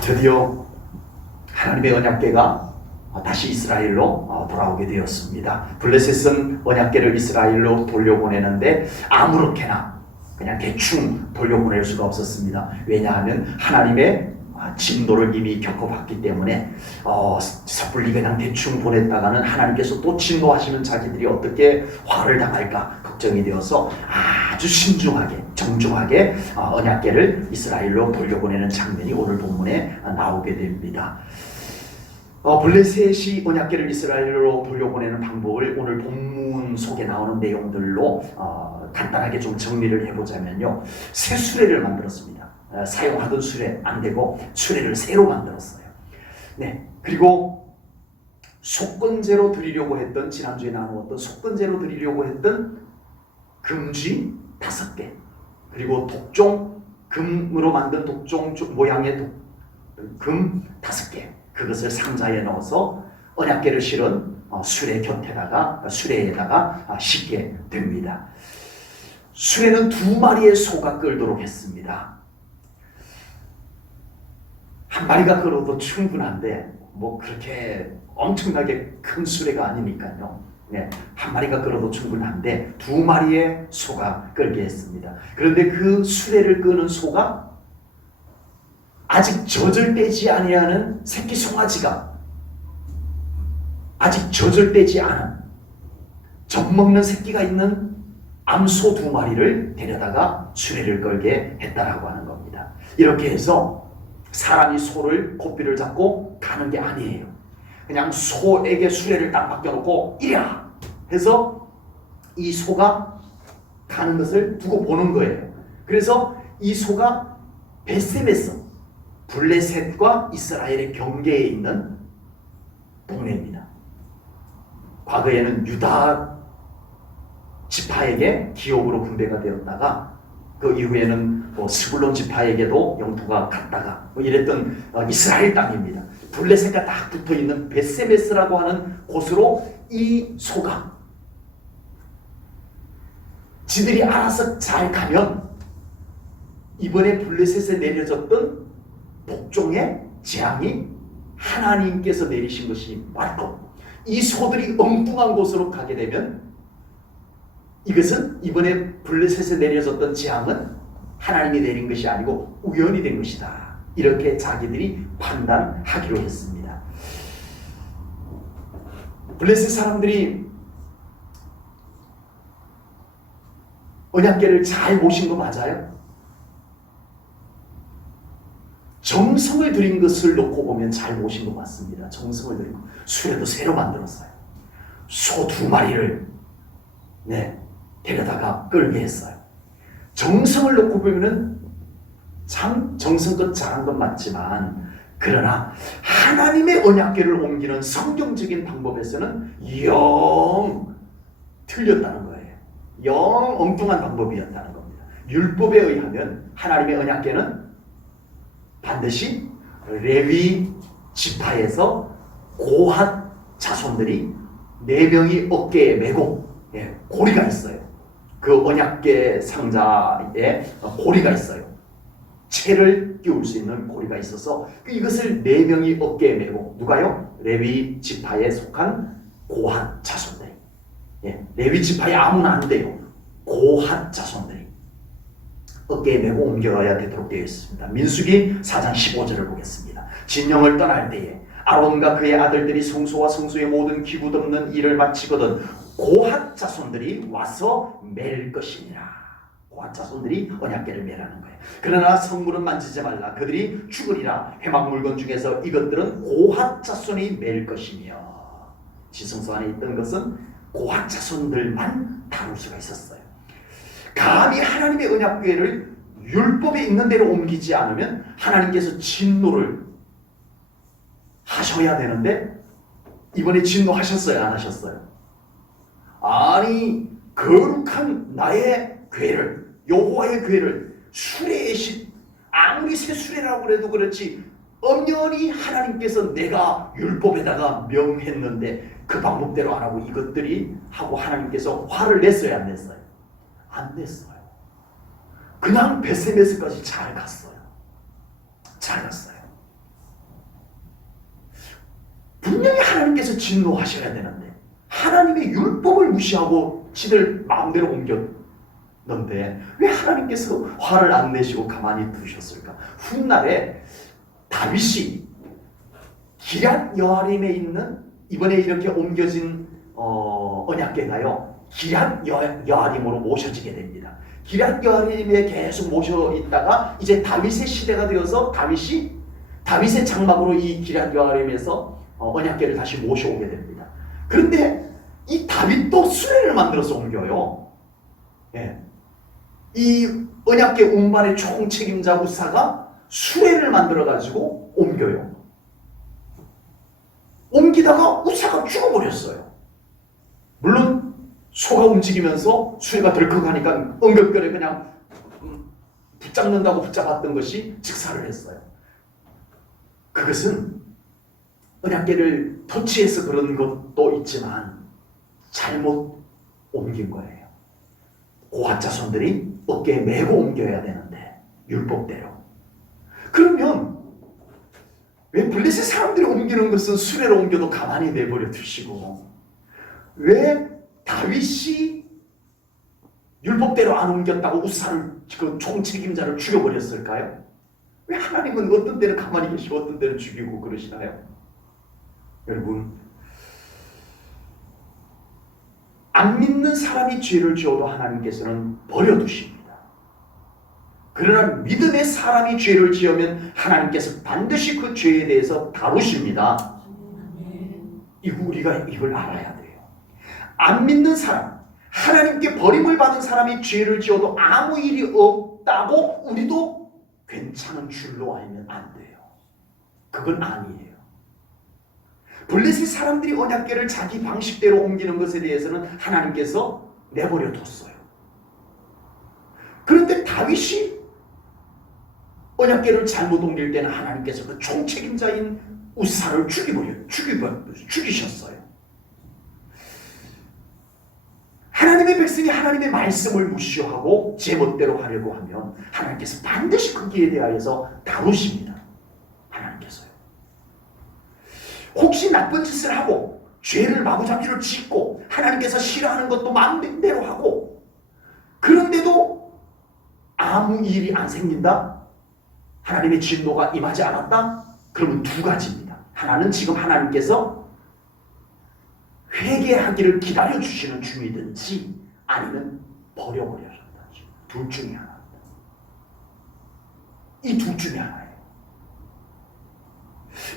드디어 하나님의 언약궤가 다시 이스라엘로 돌아오게 되었습니다. 블레셋은 언약궤를 이스라엘로 돌려보내는데 아무렇게나 그냥 대충 돌려보낼 수가 없었습니다. 왜냐하면 하나님의 진노를 이미 겪어봤기 때문에 섣불리 그냥 대충 보냈다가는 하나님께서 또 진노하시면 자기들이 어떻게 화를 당할까 걱정이 되어서 아주 신중하게 정중하게 언약궤를 이스라엘로 돌려보내는 장면이 오늘 본문에 나오게 됩니다. 블레셋이 언약궤를 이스라엘로 돌려보내는 방법을 오늘 본문 속에 나오는 내용들로 간단하게 좀 정리를 해보자면요, 새 수레를 만들었습니다. 사용하던 수레 안되고 수레를 새로 만들었어요. 네, 그리고 속건제로 드리려고 했던, 지난주에 나누었던 속건제로 드리려고 했던 금쥐 5개, 그리고 독종, 금으로 만든 독종 모양의 금 5개, 그것을 상자에 넣어서 언약궤를 실은 수레에다가 싣게 됩니다. 수레는 2마리의 소가 끌도록 했습니다. 한 마리가 끌어도 충분한데 뭐 그렇게 엄청나게 큰 수레가 아니니까요. 네, 한 마리가 끌어도 충분한데 2마리의 소가 끌게 했습니다. 그런데 그 수레를 끄는 소가 아직 젖을 아니하는 새끼 송아지가, 아직 젖을 않은 젖 먹는 새끼가 있는 암소 2마리를 데려다가 수레를 끌게 했다라고 하는 겁니다. 이렇게 해서 사람이 소를 고삐를 잡고 가는 게 아니에요. 그냥 소에게 수레를 딱 맡겨놓고 이랴 해서 이 소가 가는 것을 두고 보는 거예요. 그래서 이 소가 베세메스, 블레셋과 이스라엘의 경계에 있는 동네입니다. 과거에는 유다 지파에게 기업으로 분배가 되었다가 그 이후에는 스불론 지파에게도 영토가 갔다가 이랬던 이스라엘 땅입니다. 블레셋과 딱 붙어있는 베세메스라고 하는 곳으로 이 소가 지들이 알아서 잘 가면 이번에 블레셋에 내려졌던 복종의 재앙이 하나님께서 내리신 것이 맞고, 이 소들이 엉뚱한 곳으로 가게 되면 이것은 이번에 블레셋에 내려졌던 재앙은 하나님이 내린 것이 아니고 우연이 된 것이다, 이렇게 자기들이 판단하기로 했습니다. 블레셋 사람들이 언약궤를 잘 모신 거 맞아요? 정성을 들인 것을 놓고 보면 잘 모신 거 맞습니다. 정성을 들인 거. 수레도 새로 만들었어요. 소 2마리를 데려다가 끌게 했어요. 정성을 놓고 보면은 참 정성껏 잘한 건 맞지만, 그러나 하나님의 언약궤를 옮기는 성경적인 방법에서는 영 틀렸다는 거예요. 영 엉뚱한 방법이었다는 겁니다. 율법에 의하면 하나님의 언약궤는 반드시 레위 지파에서 고핫 자손들이 4명이 어깨에 메고, 고리가 있어요. 그 언약궤 상자에 고리가 있어요. 채를 끼울 수 있는 고리가 있어서 이것을 4명이 어깨에 메고, 누가요? 레위 지파에 속한 고핫 자손들이, 레위 지파에 아무나 안 돼요. 고핫 자손들이 어깨에 메고 옮겨가야 되도록 되어 있습니다. 민수기 4장 15절을 보겠습니다. 진영을 떠날 때에 아론과 그의 아들들이 성소와 성소의 모든 기구 덮는 일을 마치거든 고핫 자손들이 와서 맬 것이니라. 고핫 자손들이 언약궤를 매라는 거예요. 그러나 성물은 만지지 말라. 그들이 죽으리라. 회막 물건 중에서 이것들은 고핫 자손이 맬 것이며, 지성소 안에 있던 것은 고핫 자손들만 다룰 수가 있었어요. 감히 하나님의 언약궤를 율법에 있는 대로 옮기지 않으면 하나님께서 진노를 하셔야 되는데, 이번에 진노하셨어요, 안 하셨어요? 아니, 거룩한 나의 궤를, 여호와의 궤를 수레에 아무리 새 수레라고 그래도 그렇지, 엄연히 하나님께서 내가 율법에다가 명했는데 그 방법대로 안 하고 이것들이 하고 하나님께서 화를 냈어요, 안 냈어요? 안 냈어요. 그냥 베세메스까지 잘 갔어요. 잘 갔어요. 진노하셔야 되는데 하나님의 율법을 무시하고 지들 마음대로 옮겼는데 왜 하나님께서 화를 안 내시고 가만히 두셨을까? 훗날에 다윗이 기럇 여아림에 있는 이번에 이렇게 옮겨진 언약궤가요 기럇 여아림으로 모셔지게 됩니다. 기럇 여아림에 계속 모셔 있다가 이제 다윗의 시대가 되어서 다윗의 장막으로 이 기럇 여아림에서 언약궤를 다시 모셔오게 됩니다. 그런데 이 다윗도 수레를 만들어서 옮겨요. 예. 이 언약궤 운반의 총책임자 우사가 수레를 만들어 가지고 옮겨요. 옮기다가 우사가 죽어버렸어요. 물론 소가 움직이면서 수레가 덜컥하니까 엉겹결에 그냥 붙잡는다고 붙잡았던 것이 즉사를 했어요. 그것은 언약궤를 터치해서 그런 것도 있지만 잘못 옮긴 거예요. 고핫 자손들이 어깨에 메고 옮겨야 되는데 율법대로. 그러면 왜 블레셋 사람들이 옮기는 것은 수레로 옮겨도 가만히 내버려 두시고 왜 다윗이 율법대로 안 옮겼다고 우사를 그 총책임자를 죽여버렸을까요? 왜 하나님은 어떤 때는 가만히 계시고 어떤 때는 죽이고 그러시나요? 여러분, 안 믿는 사람이 죄를 지어도 하나님께서는 버려두십니다. 그러나 믿음의 사람이 죄를 지으면 하나님께서 반드시 그 죄에 대해서 다루십니다. 우리가 이걸 알아야 돼요. 안 믿는 사람, 하나님께 버림을 받은 사람이 죄를 지어도 아무 일이 없다고 우리도 괜찮은 줄로 알면 안 돼요. 그건 아니에요. 블레셋 사람들이 언약궤를 자기 방식대로 옮기는 것에 대해서는 하나님께서 내버려 뒀어요. 그런데 다윗이 언약궤를 잘못 옮길 때는 하나님께서 그 총책임자인 우사를 죽이셨어요. 하나님의 백성이 하나님의 말씀을 무시하고 제멋대로 하려고 하면 하나님께서 반드시 거기에 대하여서 다루십니다. 하나님께서요. 혹시 나쁜 짓을 하고 죄를 마구잡이로 짓고 하나님께서 싫어하는 것도 마음대로 하고 그런데도 아무 일이 안 생긴다? 하나님의 진노가 임하지 않았다? 그러면 두 가지입니다. 하나는 지금 하나님께서 회개하기를 기다려주시는 중이든지 아니면 버려버리셨든지 둘 중에 하나입니다. 이 둘 중에 하나예요.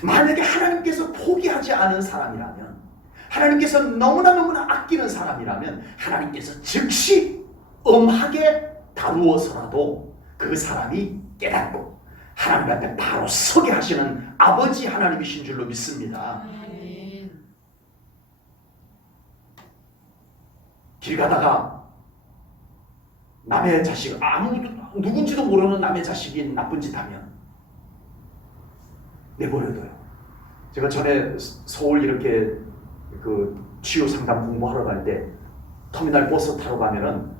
만약에 하나님께서 포기하지 않은 사람이라면 하나님께서 너무나 아끼는 사람이라면 하나님께서 즉시 엄하게 다루어서라도 그 사람이 깨닫고 하나님 앞에 바로 서게 하시는 아버지 하나님이신 줄로 믿습니다. 길 가다가 남의 자식, 아무도 누군지도 모르는 남의 자식이 나쁜 짓 하면 내버려둬요. 제가 전에 서울 이렇게 그 치유 상담 공부하러 갈 때 터미널 버스 타러 가면은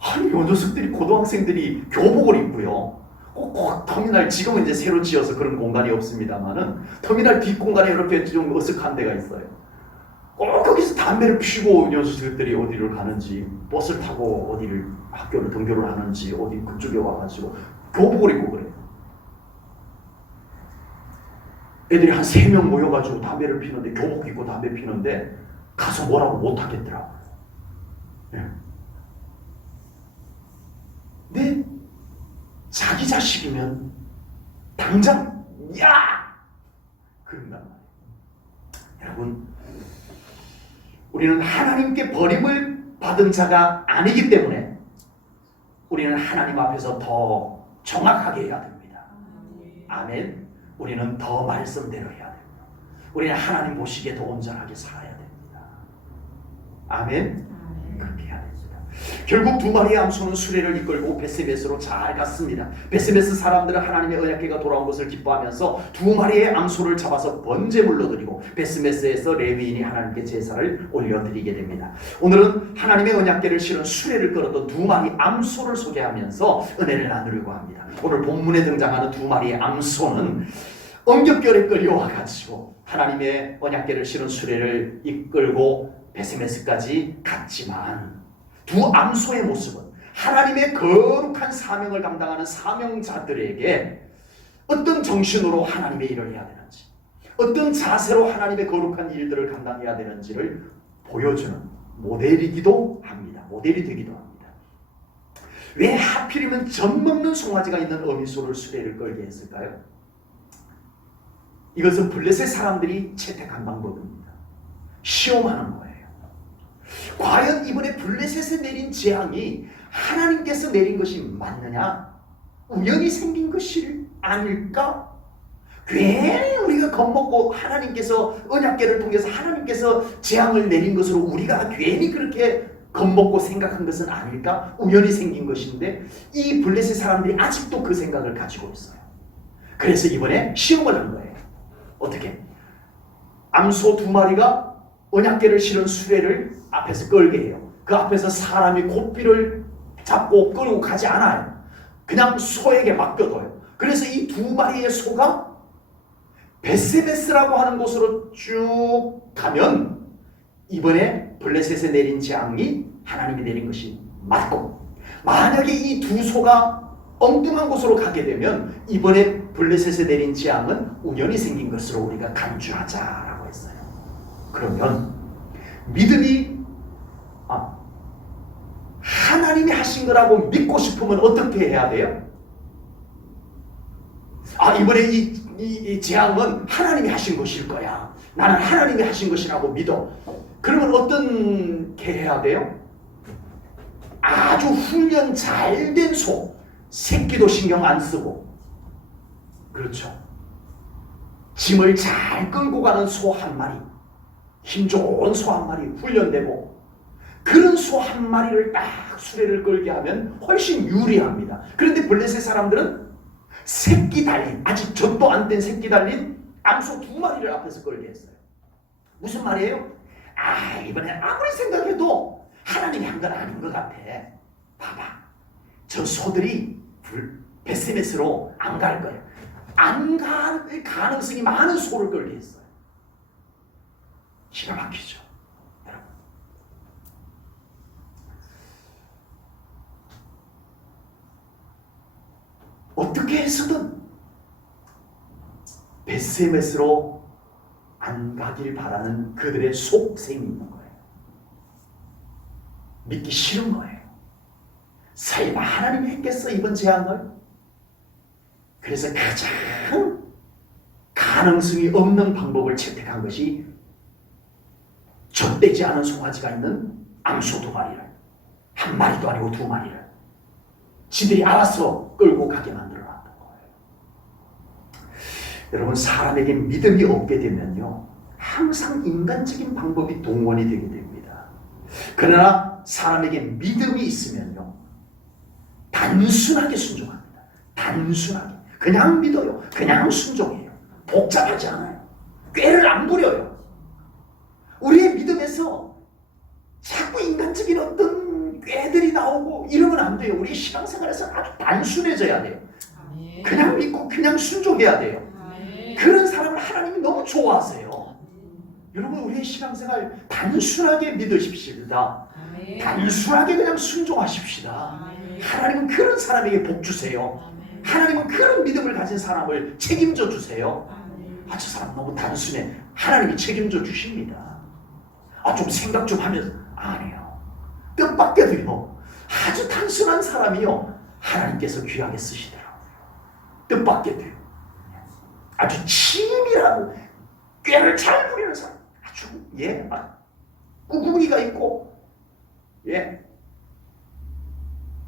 아니 요 녀석들이 고등학생들이 교복을 입고요. 꼭 터미널 지금은 이제 새로 지어서 그런 공간이 없습니다만은 터미널 뒷공간에 이렇게 좀 어색한 데가 있어요. 거기서 담배를 피우고 녀석들이 어디를 가는지 버스를 타고 어디를 학교를 등교를 하는지 어디 그쪽에 와가지고 교복을 입고 그래요. 애들이 한 3명 모여가지고 담배를 피우는데 교복 입고 담배 피우는데 가서 뭐라고 못하겠더라고요. 네. 근데 자기 자식이면 당장 야! 그런단 말이에요. 여러분, 우리는 하나님께 버림을 받은 자가 아니기 때문에 우리는 하나님 앞에서 더 정확하게 해야 됩니다. 아멘. 우리는 더 말씀대로 해야 됩니다. 우리는 하나님 보시기에 더 온전하게 살아야 됩니다. 아멘. 그렇게 해야 됩니다. 결국 두 마리의 암소는 수레를 이끌고 베스메스로 잘 갔습니다. 베스메스 사람들은 하나님의 언약궤가 돌아온 것을 기뻐하면서 두 마리의 암소를 잡아서 번제물로 드리고 베스메스에서 레위인이 하나님께 제사를 올려드리게 됩니다. 오늘은 하나님의 언약궤를 실은 수레를 끌었던 두 마리 암소를 소개하면서 은혜를 나누려고 합니다. 오늘 본문에 등장하는 두 마리의 암소는 언격결에 끌려와가지고 하나님의 언약궤를 실은 수레를 이끌고 베세메스까지 갔지만 두 암소의 모습은 하나님의 거룩한 사명을 감당하는 사명자들에게 어떤 정신으로 하나님의 일을 해야 되는지, 어떤 자세로 하나님의 거룩한 일들을 감당해야 되는지를 보여주는 모델이기도 합니다. 모델이 되기도 합니다. 왜 하필이면 젖 먹는 송아지가 있는 어미소를 수레를 끌게 했을까요? 이것은 블레셋 사람들이 채택한 방법입니다. 시험하는 거예요. 과연 이번에 블레셋에 내린 재앙이 하나님께서 내린 것이 맞느냐? 우연히 생긴 것이 아닐까? 괜히 우리가 겁먹고 하나님께서 언약궤를 통해서 하나님께서 재앙을 내린 것으로 우리가 괜히 그렇게 겁먹고 생각한 것은 아닐까? 우연히 생긴 것인데 이 블레셋 사람들이 아직도 그 생각을 가지고 있어요. 그래서 이번에 시험을 한 거예요. 어떻게? 암소 2마리가 언약궤를 실은 수레를 앞에서 끌게 해요. 그 앞에서 사람이 고삐를 잡고 끌고 가지 않아요. 그냥 소에게 맡겨둬요. 그래서 이 2마리의 소가 베세메스라고 하는 곳으로 쭉 가면 이번에 블레셋에 내린 재앙이 하나님이 내린 것이 맞고, 만약에 이 2 소가 엉뚱한 곳으로 가게 되면 이번에 블레셋에 내린 재앙은 우연히 생긴 것으로 우리가 간주하자라고 했어요. 그러면 믿음이 하나님이 하신 거라고 믿고 싶으면 어떻게 해야 돼요? 이번에 이 재앙은 하나님이 하신 것일 거야. 나는 하나님이 하신 것이라고 믿어. 그러면 어떻게 해야 돼요? 아주 훈련 잘 된 소, 새끼도 신경 안 쓰고, 그렇죠, 짐을 잘 끌고 가는 소 1마리, 힘 좋은 소 1마리 훈련되고, 그런 소 1마리를 딱 수레를 끌게 하면 훨씬 유리합니다. 그런데 블레셋 사람들은 새끼 달린, 아직 젖도 안 된 새끼 달린 암소 2마리를 앞에서 끌게 했어요. 무슨 말이에요? 이번에 아무리 생각해도 하나님이 한 건 아닌 것 같아. 봐봐, 저 소들이 베세메스로 안 갈 거예요. 안 갈 가능성이 많은 소를 끌게 했어요. 기가 막히죠, 여러분. 어떻게 해서든 베세메스로 안 가길 바라는 그들의 속셈이 있는 거예요. 믿기 싫은 거예요. 설마 하나님이 했겠어, 이번 재앙을? 그래서 가장 가능성이 없는 방법을 채택한 것이 젖되지 않은 송아지가 있는 암소 2마리를, 1마리도 아니고 2마리를 지들이 알아서 끌고 가게 만들어놨던 거예요. 여러분, 사람에게 믿음이 없게 되면요, 항상 인간적인 방법이 동원이 되게 됩니다. 그러나 사람에게 믿음이 있으면요, 단순하게 순종합니다. 단순하게 그냥 믿어요. 그냥 순종해요. 복잡하지 않아요. 꾀를 안 부려요. 우리의 믿음에서 자꾸 인간적인 어떤 꾀들이 나오고 이러면 안 돼요. 우리 신앙생활에서 아주 단순해져야 돼요. 그냥 믿고 그냥 순종해야 돼요. 그런 사람을 하나님이 너무 좋아하세요. 여러분, 우리의 신앙생활 단순하게 믿으십시다. 단순하게 그냥 순종하십시다. 하나님은 그런 사람에게 복 주세요. 하나님은 그런 믿음을 가진 사람을 책임져 주세요. 저 사람 너무 단순해. 하나님이 책임져 주십니다. 좀 생각 좀 하면서, 아니에요. 뜻밖에도요, 아주 단순한 사람이요, 하나님께서 귀하게 쓰시더라고요. 뜻밖에도요. 아주 치밀하고 꾀를 잘 부리는 사람, 아주 꾸꾸기가 있고,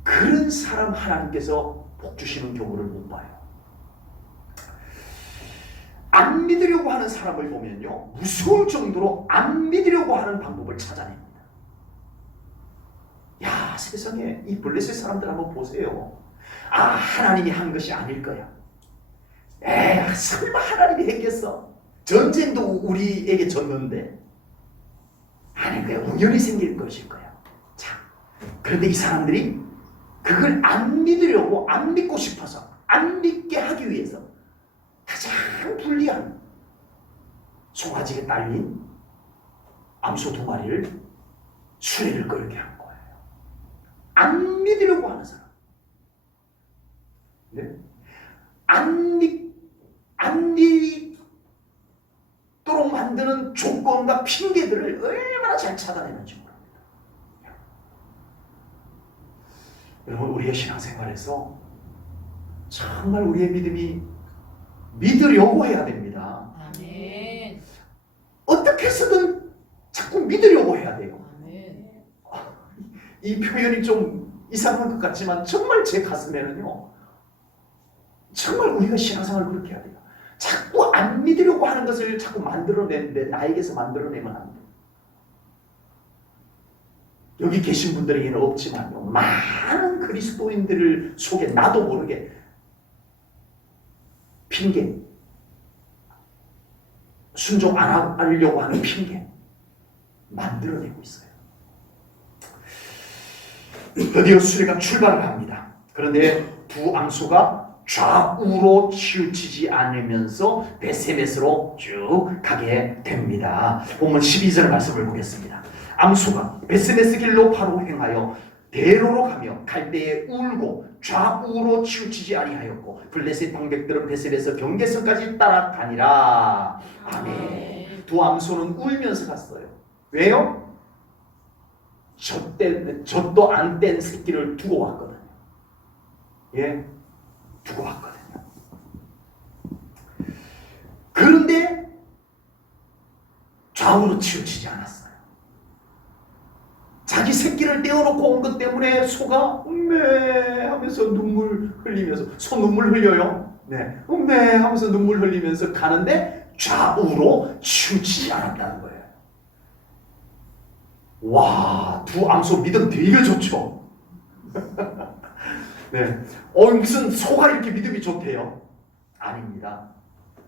그런 사람 하나님께서 복 주시는 경우를 못 봐요. 안 믿으려고 하는 사람을 보면요, 무서울 정도로 안 믿으려고 하는 방법을 찾아냅니다. 세상에 이 블레셋 사람들 한번 보세요. 하나님이 한 것이 아닐 거야. 설마 하나님이 했겠어? 전쟁도 우리에게 졌는데 아닐 거야. 우연히 생길 것일 거야. 자, 그런데 이 사람들이 그걸 안 믿으려고, 안 믿고 싶어서, 안 믿게 하기 위해서 가장 가장 불리한 송아지에 딸린 암소 2마리를 수레를 끌게 한 거예요. 안 믿으려고 하는 사람. 네? 안 믿도록 만드는 조건과 핑계들을 얼마나 잘 찾아내는지 모릅니다. 여러분, 우리의 신앙생활에서 정말 우리의 믿음이 믿으려고 해야 됩니다. 아멘. 어떻게 해서든 자꾸 믿으려고 해야 돼요. 아멘. 이 표현이 좀 이상한 것 같지만 정말 제 가슴에는요, 정말 우리가 신앙생활을 그렇게 해야 돼요. 자꾸 안 믿으려고 하는 것을 자꾸 만들어내는데 나에게서 만들어내면 안 돼요. 여기 계신 분들에게는 없지만요, 많은 그리스도인들 속에 나도 모르게 핑계, 순종 안 하려고 하는 핑계 만들어내고 있어요. 드디어 수레가 출발을 합니다. 그런데 두 암소가 좌우로 치우치지 않으면서 베세메스로 쭉 가게 됩니다. 본문 12절 말씀을 보겠습니다. 암소가 베세메스 길로 바로 행하여 대로로 가며 갈 때에 울고 좌우로 치우치지 아니하였고 블레셋 방백들은 베세메스 경계선까지 따라다니라. 아멘. 두 암소는 울면서 갔어요. 왜요? 젖도 안 뗀 새끼를 두고 왔거든요. 예, 두고 왔거든요. 그런데 좌우로 치우치지 않았어요. 자기 새끼를 떼어놓고 온 것 때문에 소가 음메 하면서 눈물 흘리면서, 소 눈물 흘려요. 네, 음메 하면서 눈물 흘리면서 가는데 좌우로 치우치지 않았다는 거예요. 와, 두 암소 믿음 되게 좋죠. 네, 무슨 소가 이렇게 믿음이 좋대요? 아닙니다.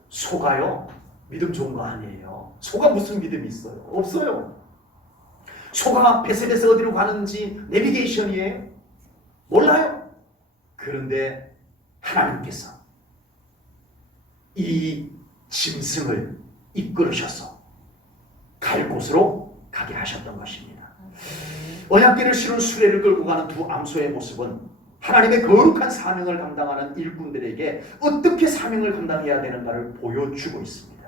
소가요, 믿음 좋은 거 아니에요. 소가 무슨 믿음이 있어요? 없어요. 소가 베세베스 어디로 가는지 내비게이션이에요? 몰라요. 그런데 하나님께서 이 짐승을 이끌으셔서 갈 곳으로 가게 하셨던 것입니다. 언약궤를 실은 수레를 끌고 가는 두 암소의 모습은 하나님의 거룩한 사명을 감당하는 일꾼들에게 어떻게 사명을 감당해야 되는가를 보여주고 있습니다.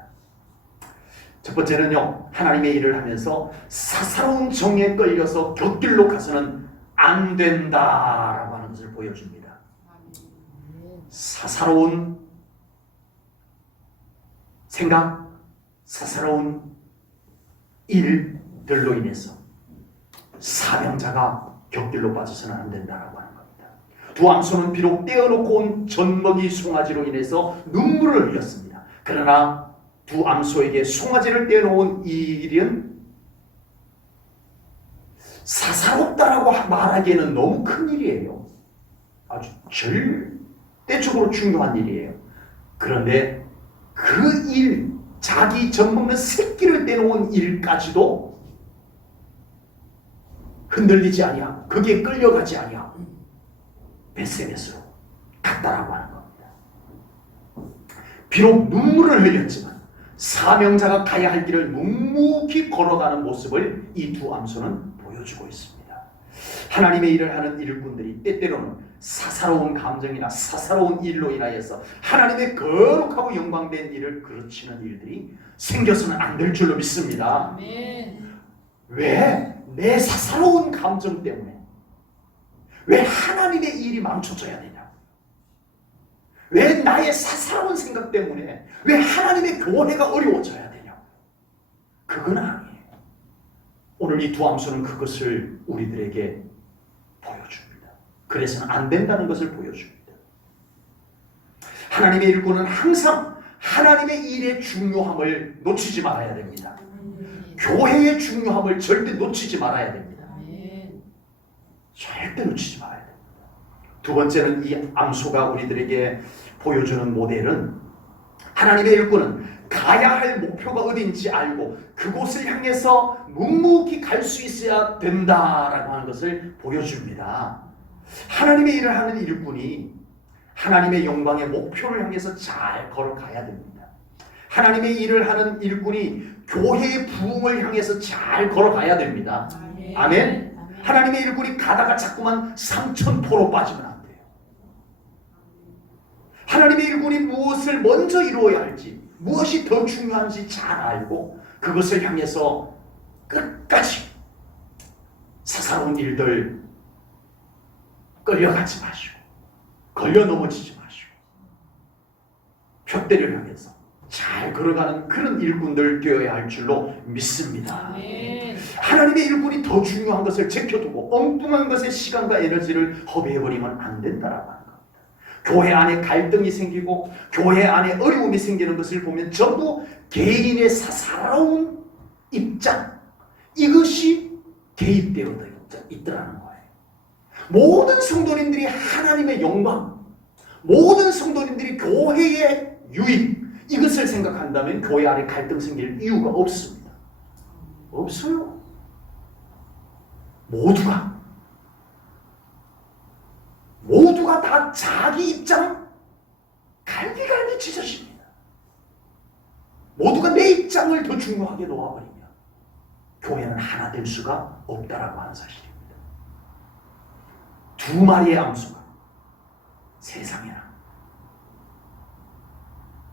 첫 번째는요, 하나님의 일을 하면서 사사로운 정에 끌려서 곁길로 가서는 안 된다라고 하는 것을 보여줍니다. 사사로운 생각, 사사로운 일들로 인해서 사명자가 곁길로 빠져서는 안 된다라고 하는 겁니다. 두 암소는 비록 떼어놓고 온 젖먹이 송아지로 인해서 눈물을 흘렸습니다. 그러나 두 암소에게 송아지를 떼어놓은 이 일은 사사롭다라고 말하기에는 너무 큰 일이에요. 아주 절대적으로 중요한 일이에요. 그런데 그 일, 자기 젖먹는 새끼를 떼놓은 일까지도 흔들리지 아니하고 거기에 끌려가지 아니하고 베세메스로 갔다라고 하는 겁니다. 비록 눈물을 흘렸지만 사명자가 가야 할 길을 묵묵히 걸어가는 모습을 이 두 암소는 보여주고 있습니다. 하나님의 일을 하는 일꾼들이 때때로는 사사로운 감정이나 사사로운 일로 인하여서 하나님의 거룩하고 영광된 일을 그르치는 일들이 생겨서는 안 될 줄로 믿습니다. 아멘. 왜? 내 사사로운 감정 때문에 왜 하나님의 일이 멈춰져야 되냐? 왜 나의 사사로운 생각 때문에 왜 하나님의 교회가 어려워져야 되냐? 그건 아니에요. 오늘 이 두 암소는 그것을 우리들에게 보여줍니다. 그래서는 안 된다는 것을 보여줍니다. 하나님의 일꾼은 항상 하나님의 일의 중요함을 놓치지 말아야 됩니다. 교회의 중요함을 절대 놓치지 말아야 됩니다. 절대 놓치지 말아야 됩니다. 두 번째는 이 암소가 우리들에게 보여주는 모델은 하나님의 일꾼은 가야 할 목표가 어딘지 알고 그곳을 향해서 묵묵히 갈 수 있어야 된다라고 하는 것을 보여줍니다. 하나님의 일을 하는 일꾼이 하나님의 영광의 목표를 향해서 잘 걸어가야 됩니다. 하나님의 일을 하는 일꾼이 교회의 부흥을 향해서 잘 걸어가야 됩니다. 아멘. 하나님의 일꾼이 가다가 자꾸만 삼천포로 빠지면 안 돼요. 하나님의 일꾼이 무엇을 먼저 이루어야 할지, 무엇이 더 중요한지 잘 알고 그것을 향해서 끝까지 사사로운 일들 끌려가지 마시고 걸려 넘어지지 마시고 표대를 향해서 잘 걸어가는 그런 일꾼들 되어야 할 줄로 믿습니다. 하나님의 일꾼이 더 중요한 것을 제껴두고 엉뚱한 것에 시간과 에너지를 허비해버리면 안 된다라고 하는 겁니다. 교회 안에 갈등이 생기고 교회 안에 어려움이 생기는 것을 보면 전부 개인의 사사로운 입장, 이것이 개입되어 있더라는 거예요. 모든 성도님들이 하나님의 영광, 모든 성도님들이 교회의 유익, 이것을 생각한다면 교회 안에 갈등 생길 이유가 없습니다. 없어요. 모두가 다 자기 입장 갈기갈기 찢어집니다. 모두가 내 입장을 더 중요하게 놓아버리면 교회는 하나 될 수가 없다라고 하는 사실입니다. 두 마리의 암소가 세상에나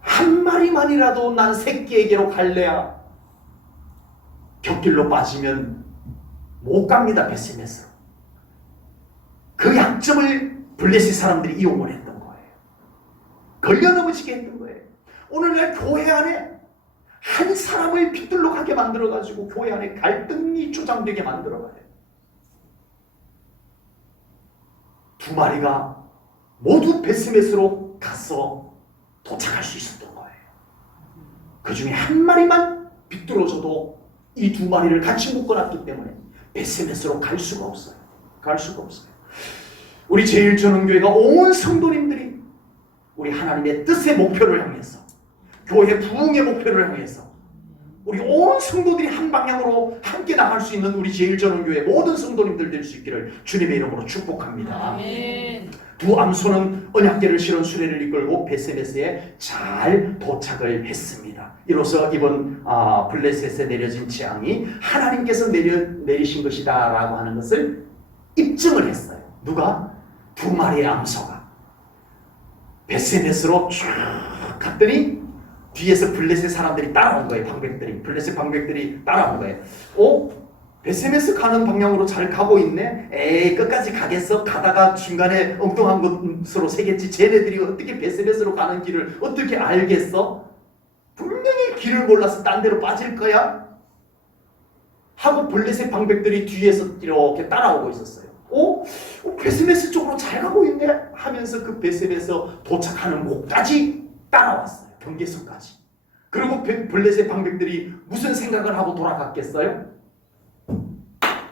한 마리만이라도 난 새끼에게로 갈래야 곁길로 빠지면 못 갑니다. 베세메스로. 그 약점을 블레셋 사람들이 이용을 했던 거예요. 걸려 넘어지게 했던 거예요. 오늘날 교회 안에 한 사람을 빗들러 가게 만들어가지고 교회 안에 갈등이 조장되게 만들어가요. 두 마리가 모두 베스메스로 가서 도착할 수 있었던 거예요. 그 중에 한 마리만 빗들어져도 이 두 마리를 같이 묶어놨기 때문에 베스메스로 갈 수가 없어요. 우리 제1전원교회가 온 성도님들이 우리 하나님의 뜻의 목표를 향해서, 교회 부흥의 목표를 향해서 우리 온 성도들이 한 방향으로 함께 나갈 수 있는 우리 제1전원교회 모든 성도님들 될 수 있기를 주님의 이름으로 축복합니다. 아멘. 두 암소는 언약궤를 실은 수레를 이끌고 베세메스에 잘 도착을 했습니다. 이로써 이번 블레셋에 내려진 재앙이 하나님께서 내리신 것이다 라고 하는 것을 입증을 했어요. 누가? 두 마리의 암소가 베세메스로 쭉 갔더니 뒤에서 블레셋 사람들이 따라온 거예요. 방백들이, 블레셋 방백들이 따라온 거예요. 베세메스 가는 방향으로 잘 가고 있네. 에이, 끝까지 가겠어? 가다가 중간에 엉뚱한 곳으로 새겠지. 쟤네들이 어떻게 베세메스로 가는 길을 어떻게 알겠어? 분명히 길을 몰라서 딴 데로 빠질 거야? 하고 블레셋 방백들이 뒤에서 이렇게 따라오고 있었어요. 베세메스 쪽으로 잘 가고 있네 하면서 그 베세메스 도착하는 곳까지 따라왔어요. 경계선까지. 그리고 블레셋 방백들이 무슨 생각을 하고 돌아갔겠어요?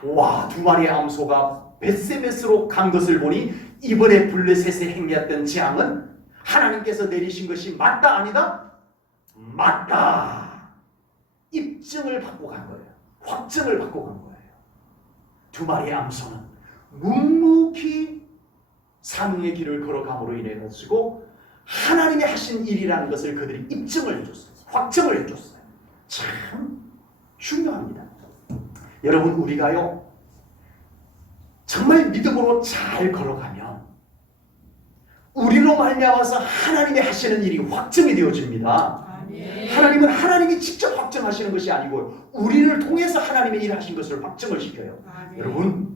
와, 두 마리의 암소가 베세메스로 간 것을 보니 이번에 블레셋에 행했던 재앙은 하나님께서 내리신 것이 맞다 아니다? 맞다. 입증을 받고 간 거예요. 확증을 받고 간 거예요. 두 마리의 암소는 묵묵히 사명의 길을 걸어감으로 인해 가지고 하나님이 하신 일이라는 것을 그들이 입증을 해줬어요. 확증을 해줬어요. 참 중요합니다. 여러분, 우리가요 정말 믿음으로 잘 걸어가면 우리로 말미암아서 하나님이 하시는 일이 확증이 되어집니다. 하나님은 하나님이 직접 확증하시는 것이 아니고 우리를 통해서 하나님의 일을 하신 것을 확증을 시켜요. 여러분,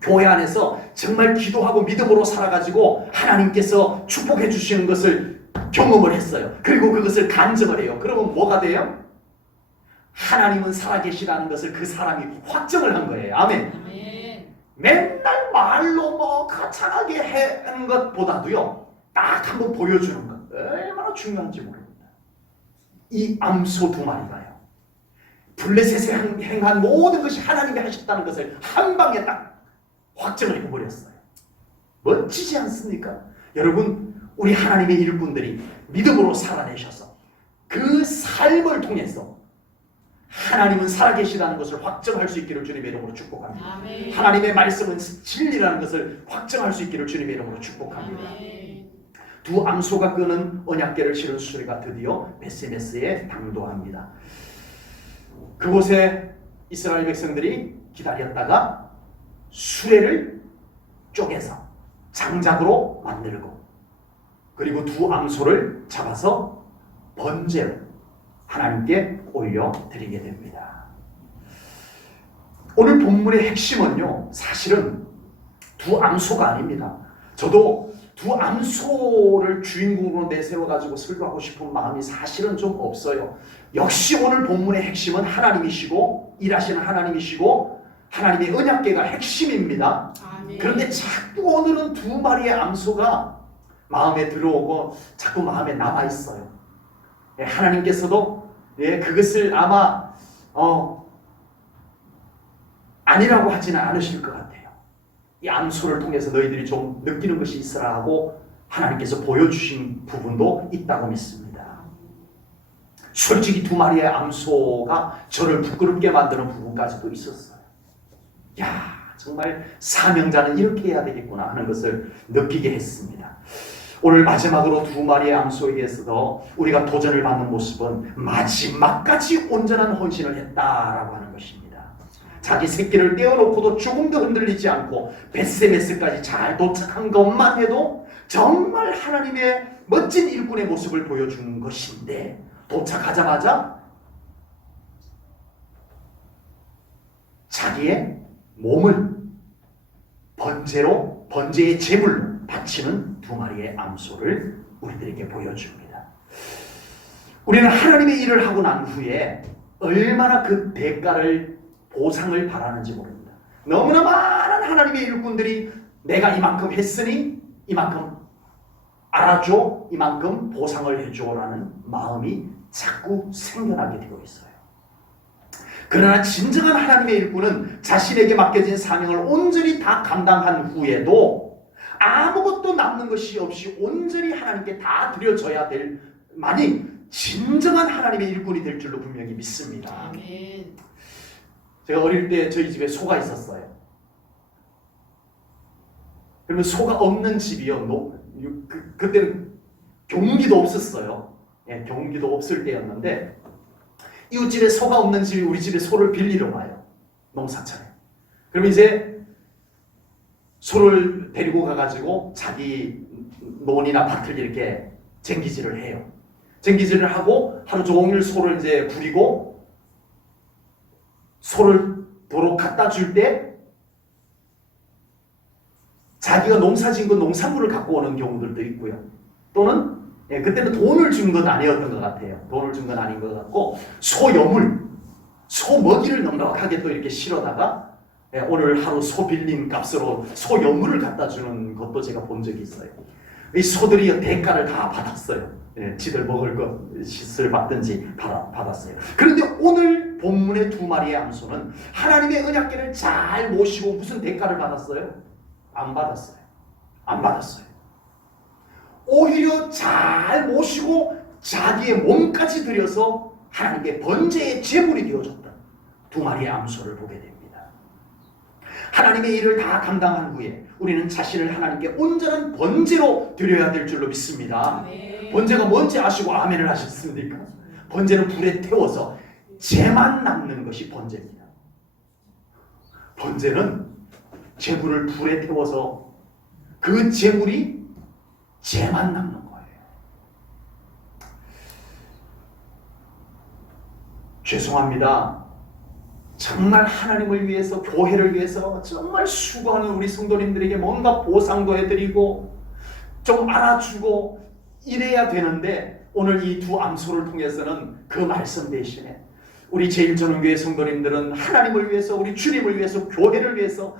교회 안에서 정말 기도하고 믿음으로 살아가지고 하나님께서 축복해 주시는 것을 경험을 했어요. 그리고 그것을 간증을 해요. 그러면 뭐가 돼요? 하나님은 살아계시라는 것을 그 사람이 확증을 한 거예요. 아멘. 맨날 말로 거창하게 하는 것보다도요, 딱 한번 보여주는 것 얼마나 중요한지 모릅니다. 이 암소 두 마리가요, 블레셋에 행한 모든 것이 하나님이 하셨다는 것을 한 방에 딱 확증을 해버렸어요. 멋지지 않습니까? 여러분, 우리 하나님의 일꾼들이 믿음으로 살아내셔서 그 삶을 통해서 하나님은 살아계시다는 것을 확증할 수 있기를 주님의 이름으로 축복합니다. 아멘. 하나님의 말씀은 진리라는 것을 확증할 수 있기를 주님의 이름으로 축복합니다. 아멘. 두 암소가 끄는 언약궤를 실은 수레가 드디어 벳세메스에 당도합니다. 그곳에 이스라엘 백성들이 기다렸다가 수레를 쪼개서 장작으로 만들고 그리고 두 암소를 잡아서 번제로 하나님께 올려드리게 됩니다. 오늘 본문의 핵심은요, 사실은 두 암소가 아닙니다. 저도 두 암소를 주인공으로 내세워가지고 설교하고 싶은 마음이 사실은 좀 없어요. 역시 오늘 본문의 핵심은 하나님이시고 일하시는 하나님이시고 하나님의 언약궤가 핵심입니다. 아멘. 그런데 자꾸 오늘은 두 마리의 암소가 마음에 들어오고 자꾸 마음에 남아있어요. 하나님께서도 그것을 아마 아니라고 하지는 않으실 것 같아요. 이 암소를 통해서 너희들이 좀 느끼는 것이 있으라 하고 하나님께서 보여주신 부분도 있다고 믿습니다. 솔직히 두 마리의 암소가 저를 부끄럽게 만드는 부분까지도 있었어요. 야, 정말 사명자는 이렇게 해야 되겠구나 하는 것을 느끼게 했습니다. 오늘 마지막으로 두 마리의 암소에게서도 우리가 도전을 받는 모습은 마지막까지 온전한 헌신을 했다라고 하는 것입니다. 자기 새끼를 떼어놓고도 조금도 흔들리지 않고 벳세메스까지 잘 도착한 것만 해도 정말 하나님의 멋진 일꾼의 모습을 보여준 것인데, 도착하자마자 자기의 몸을 번제의 제물로 바치는 두 마리의 암소를 우리들에게 보여줍니다. 우리는 하나님의 일을 하고 난 후에 얼마나 그 대가를 보상을 바라는지 모릅니다. 너무나 많은 하나님의 일꾼들이 내가 이만큼 했으니 이만큼 알아줘, 이만큼 보상을 해줘라는 마음이 자꾸 생겨나게 되고 있어요. 그러나 진정한 하나님의 일꾼은 자신에게 맡겨진 사명을 온전히 다 감당한 후에도 아무것도 남는 것이 없이 온전히 하나님께 다 드려져야 될 만이 진정한 하나님의 일꾼이 될 줄로 분명히 믿습니다. 아멘. 제가 어릴 때 저희 집에 소가 있었어요. 그러면 소가 없는 집이요. 그때는 경기도 없었어요. 경기도 없을 때였는데 이웃집에 소가 없는 집이 우리 집에 소를 빌리러 와요. 농사철에. 그러면 이제 소를 데리고 가가지고 자기 논이나 밭을 이렇게 쟁기질을 해요. 쟁기질을 하고 하루 종일 소를 이제 부리고 소를 도로 갖다 줄 때 자기가 농사진 그 농산물을 갖고 오는 경우들도 있고요. 또는 그때는 돈을 준 건 아니었던 것 같아요. 돈을 준 건 아닌 것 같고 소여물, 소먹이를 넉넉하게 또 이렇게 실어다가 오늘 하루 소 빌린 값으로 소여물을 갖다 주는 것도 제가 본 적이 있어요. 이 소들이 대가를 다 받았어요. 지들 먹을 것을 받든지 받았어요. 그런데 오늘 본문의 두 마리의 암소는 하나님의 언약궤를 잘 모시고 무슨 대가를 받았어요? 안 받았어요. 안 받았어요. 오히려 잘 모시고 자기의 몸까지 들여서 하나님께 번제의 제물이 되어줬던 두 마리의 암소를 보게 됩니다. 하나님의 일을 다 감당한 후에 우리는 자신을 하나님께 온전한 번제로 드려야 될 줄로 믿습니다. 아멘. 번제가 뭔지 아시고 아멘을 하셨습니까? 번제는 불에 태워서 재만 남는 것이 번제입니다. 번제는 제물을 불에 태워서 그 제물이 재만 남는 거예요. 죄송합니다. 정말 하나님을 위해서, 교회를 위해서 정말 수고하는 우리 성도님들에게 뭔가 보상도 해드리고 좀 알아주고 이래야 되는데, 오늘 이 두 암소를 통해서는 그 말씀 대신에 우리 제일전원교회 성도님들은 하나님을 위해서, 우리 주님을 위해서, 교회를 위해서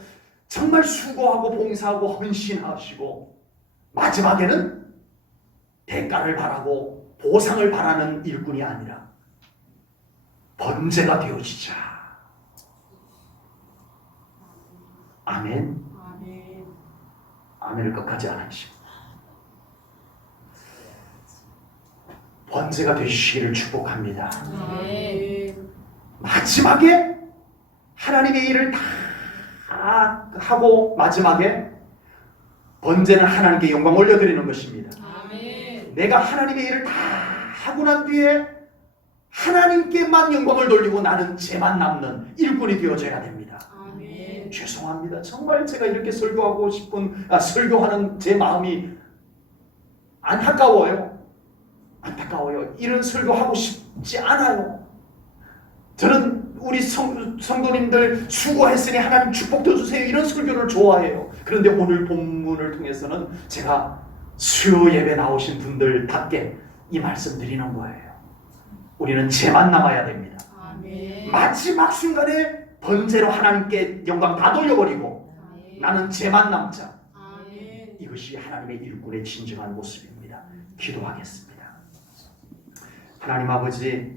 정말 수고하고 봉사하고 헌신하시고 마지막에는 대가를 바라고 보상을 바라는 일꾼이 아니라 번제가 되어지자. 아멘. 아멘. 아멘을 끝까지 안 하시고 번제가 되시기를 축복합니다. 아멘. 마지막에 하나님의 일을 다 하고 마지막에 번제는 하나님께 영광 올려드리는 것입니다. 아멘. 내가 하나님의 일을 다 하고 난 뒤에 하나님께만 영광을 돌리고 나는 죄만 남는 일꾼이 되어져야 됩니다. 아멘. 죄송합니다. 정말 제가 이렇게 설교하고 싶은 설교하는 제 마음이 안타까워요. 이런 설교하고 싶지 않아요. 저는 우리 성도님들 수고했으니 하나님 축복도 주세요, 이런 설교를 좋아해요. 그런데 오늘 본문을 통해서는 제가 수요 예배 나오신 분들답게 이 말씀 드리는 거예요. 우리는 죄만 남아야 됩니다. 아멘. 마지막 순간에 번제로 하나님께 영광 다 돌려버리고 아멘. 나는 죄만 남자. 아멘. 이것이 하나님의 일꾼의 진정한 모습입니다. 기도하겠습니다. 하나님 아버지,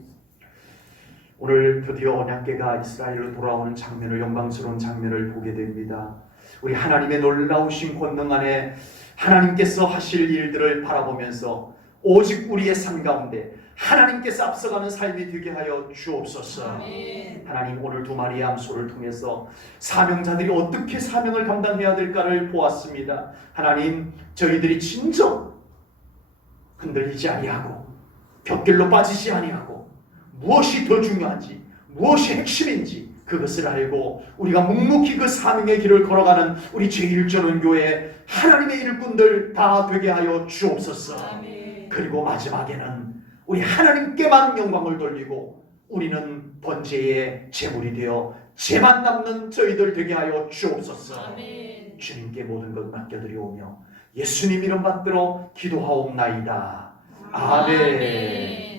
오늘 드디어 언약궤가 이스라엘로 돌아오는 장면을, 영광스러운 장면을 보게 됩니다. 우리 하나님의 놀라우신 권능 안에 하나님께서 하실 일들을 바라보면서 오직 우리의 삶 가운데 하나님께서 앞서가는 삶이 되게 하여 주옵소서. 아멘. 하나님, 오늘 두 마리의 암소를 통해서 사명자들이 어떻게 사명을 감당해야 될까를 보았습니다. 하나님, 저희들이 진정 흔들리지 아니하고 곁길로 빠지지 아니하고 무엇이 더 중요한지, 무엇이 핵심인지 그것을 알고 우리가 묵묵히 그 사명의 길을 걸어가는 우리 제1전원교회 하나님의 일꾼들 다 되게 하여 주옵소서. 아멘. 그리고 마지막에는 우리 하나님께만 영광을 돌리고 우리는 번제의 제물이 되어 죄만 남는 저희들 되게 하여 주옵소서. 아멘. 주님께 모든 것 맡겨드리오며 예수님 이름 받들어 기도하옵나이다. 아멘.